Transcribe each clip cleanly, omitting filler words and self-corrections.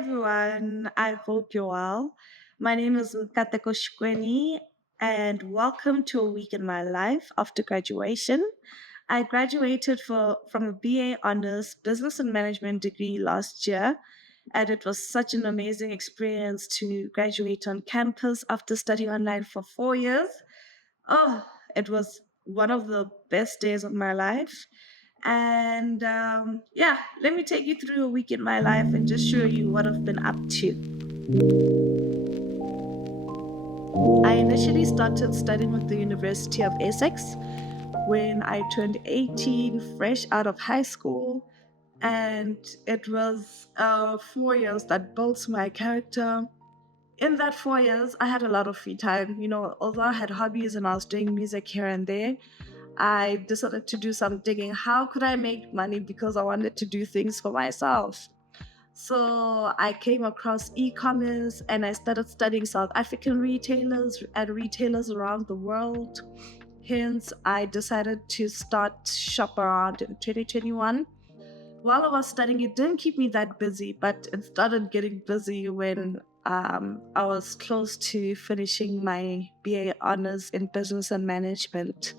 everyone, I hope you're well. My name is Minkateko Shikweni, and welcome to a week in my life after graduation. I graduated from a BA Honors Business and Management degree last year, and it was such an amazing experience to graduate on campus after studying online for 4 years. Oh, it was one of the best days of my life. And yeah, let me take you through a week in my life and just show you what I've been up to. I initially started studying with the University of Essex when I turned 18, fresh out of high school. And it was 4 years that built my character. In that 4 years, I had a lot of free time. Although I had hobbies and I was doing music here and there, I decided to do some digging. How could I make money? Because I wanted to do things for myself. So I came across e-commerce and I started studying South African retailers and retailers around the world. Hence, I decided to start shop around in 2021. While I was studying, it didn't keep me that busy, but it started getting busy when I was close to finishing my BA honors in business and management.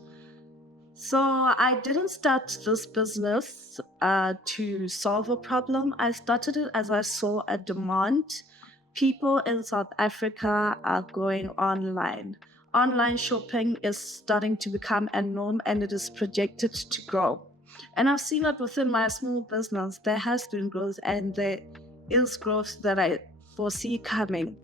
So I didn't start this business to solve a problem. I started it as I saw a demand. People in South Africa are going online. Online shopping is starting to become a norm and it is projected to grow. And I've seen it within my small business. There has been growth and there is growth that I foresee coming.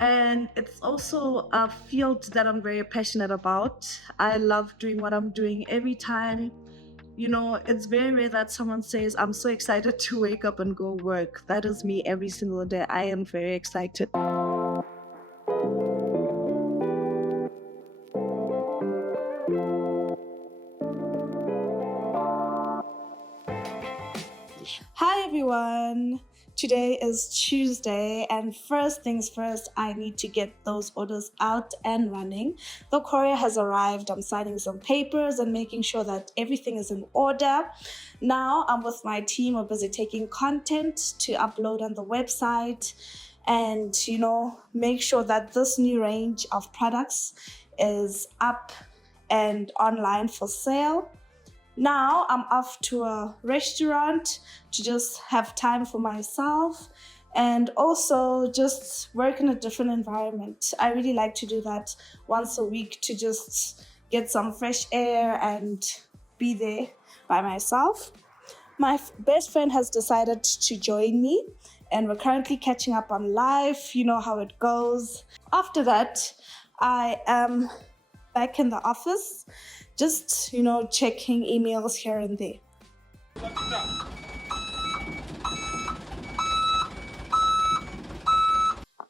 And it's also a field that I'm very passionate about. I love doing what I'm doing every time. It's very rare that someone says, I'm so excited to wake up and go work. That is me every single day. I am very excited. Hi everyone. Today is Tuesday, and first things first, I need to get those orders out and running. The courier has arrived. I'm signing some papers and making sure that everything is in order. Now I'm with my team. We're busy taking content to upload on the website and, make sure that this new range of products is up and online for sale. Now I'm off to a restaurant to just have time for myself and also just work in a different environment. I really like to do that once a week to just get some fresh air and be there by myself. My best friend has decided to join me and we're currently catching up on life. You know how it goes. After that, I am back in the office, just, checking emails here and there.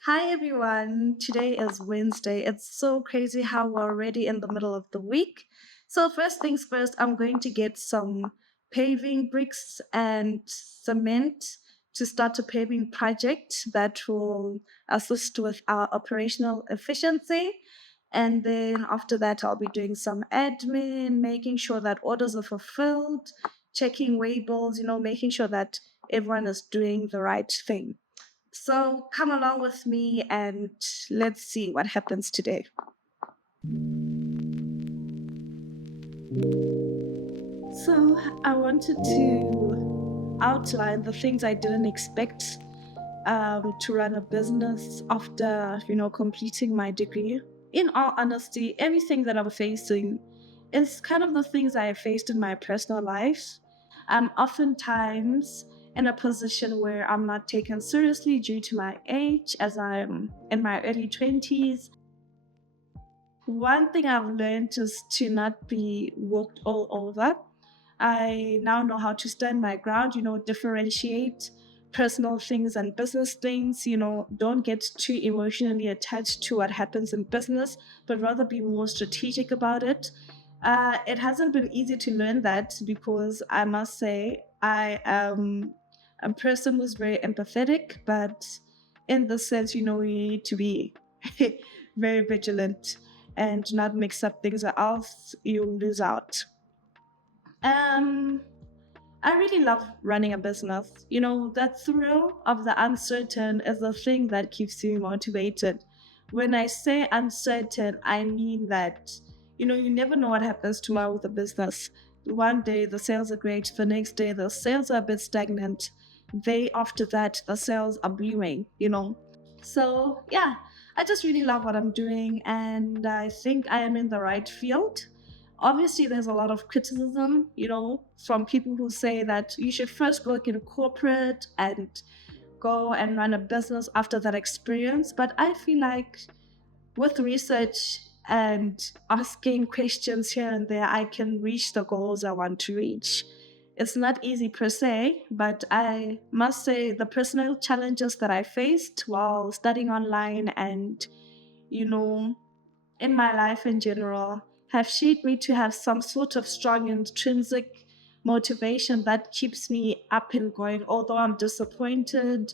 Hi everyone, today is Wednesday. It's so crazy how we're already in the middle of the week. So first things first, I'm going to get some paving bricks and cement to start a paving project that will assist with our operational efficiency. And then after that, I'll be doing some admin, making sure that orders are fulfilled, checking waybills, making sure that everyone is doing the right thing. So come along with me and let's see what happens today. So I wanted to outline the things I didn't expect to run a business after, completing my degree. In all honesty, everything that I'm facing is kind of the things I have faced in my personal life. I'm oftentimes in a position where I'm not taken seriously due to my age, as I'm in my early 20s. One thing I've learned is to not be walked all over. I now know how to stand my ground, differentiate personal things and business things. Don't get too emotionally attached to what happens in business, but rather be more strategic about it. It hasn't been easy to learn that because I must say I am a person who's very empathetic, but in the sense, you need to be very vigilant and not mix up things or else you'll lose out. Um, I really love running a business. You know, that thrill of the uncertain is the thing that keeps you motivated. When I say uncertain, I mean that, you never know what happens tomorrow with the business. One day the sales are great, the next day the sales are a bit stagnant. Day after that, the sales are booming. So, yeah, I just really love what I'm doing, and I think I am in the right field. Obviously, there's a lot of criticism, from people who say that you should first work in corporate and go and run a business after that experience. But I feel like with research and asking questions here and there, I can reach the goals I want to reach. It's not easy per se, but I must say the personal challenges that I faced while studying online and, you know, in my life in general have shaped me to have some sort of strong intrinsic motivation that keeps me up and going, although I'm disappointed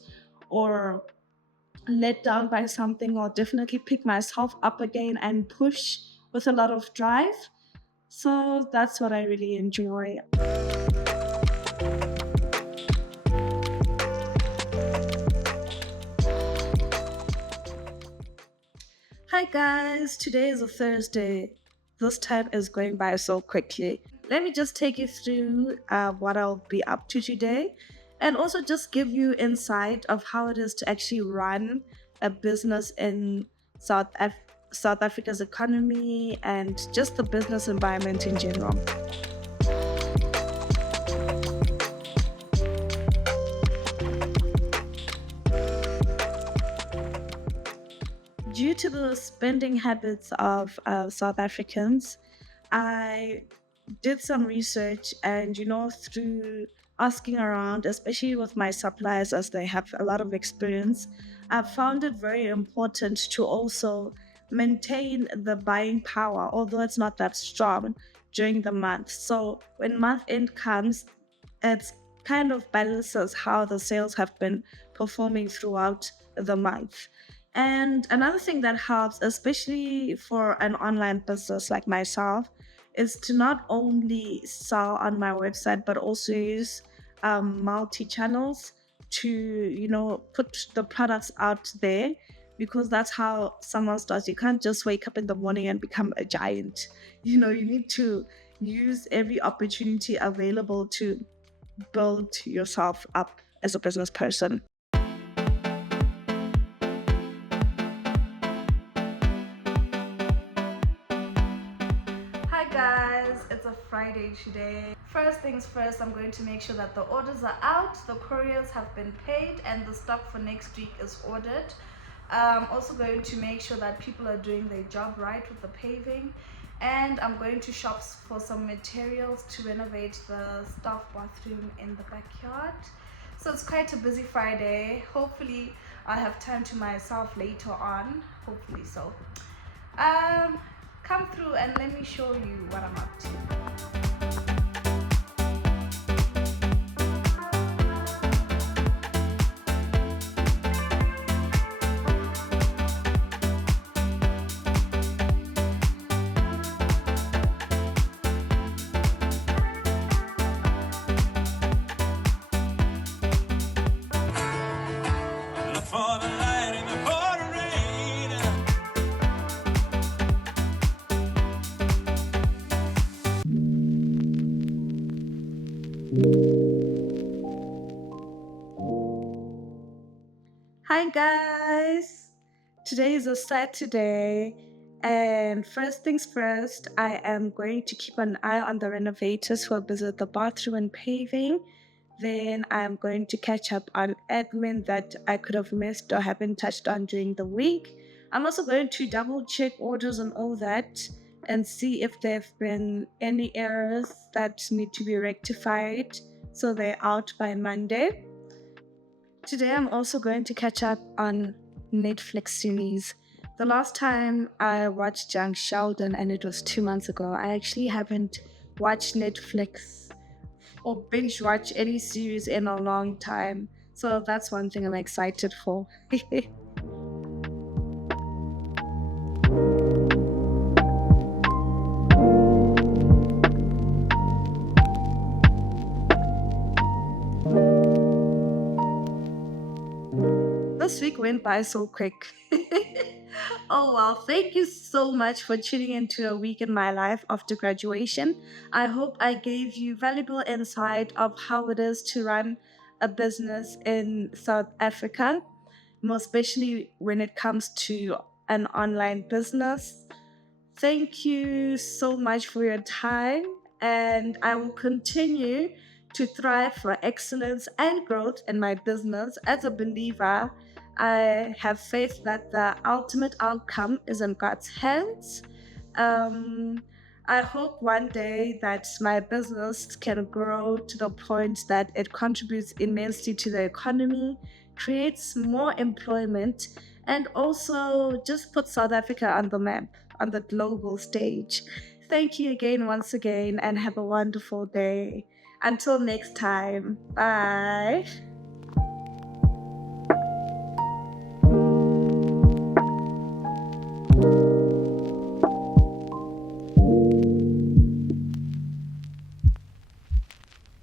or let down by something, or definitely pick myself up again and push with a lot of drive. So that's what I really enjoy. Hi guys, today is a Thursday. This time is going by so quickly. Let me just take you through what I'll be up to today, and also just give you insight of how it is to actually run a business in South Africa's economy and just the business environment in general. Due to the spending habits of South Africans, I did some research, and through asking around, especially with my suppliers as they have a lot of experience, I found it very important to also maintain the buying power, although it's not that strong during the month. So when month end comes, it's kind of balances how the sales have been performing throughout the month. And another thing that helps, especially for an online business like myself, is to not only sell on my website but also use multi channels to put the products out there, because that's how someone starts. You can't just wake up in the morning and become a giant. You need to use every opportunity available to build yourself up as a business person. Hi guys, it's a Friday today. First things first, I'm going to make sure that the orders are out, the couriers have been paid, and the stock for next week is ordered. I'm also going to make sure that people are doing their job right with the paving, and I'm going to shop for some materials to renovate the staff bathroom in the backyard. So it's quite a busy Friday. Hopefully I'll have time to myself later on. Hopefully so. Um, Come through and let me show you what I'm up to. Look for the light in the pouring rain. Hi guys! Today is a Saturday, and first things first, I am going to keep an eye on the renovators who will visit the bathroom and paving. Then I'm going to catch up on admin that I could have missed or haven't touched on during the week. I'm also going to double check orders and all that and see if there have been any errors that need to be rectified so they're out by Monday. Today, I'm also going to catch up on Netflix series. The last time I watched Young Sheldon, and it was 2 months ago, I actually haven't watched Netflix or binge watch any series in a long time. So that's one thing I'm excited for. went by so quick. Oh, well, thank you so much for tuning into a week in my life after graduation. I hope I gave you valuable insight of how it is to run a business in South Africa, more especially when it comes to an online business. Thank you so much for your time, and I will continue to thrive for excellence and growth in my business. As a believer, I have faith that the ultimate outcome is in God's hands. Um, I hope one day that my business can grow to the point that it contributes immensely to the economy, creates more employment, and also just puts South Africa on the map, on the global stage. Thank you again, once again, and have a wonderful day. Until next time, bye.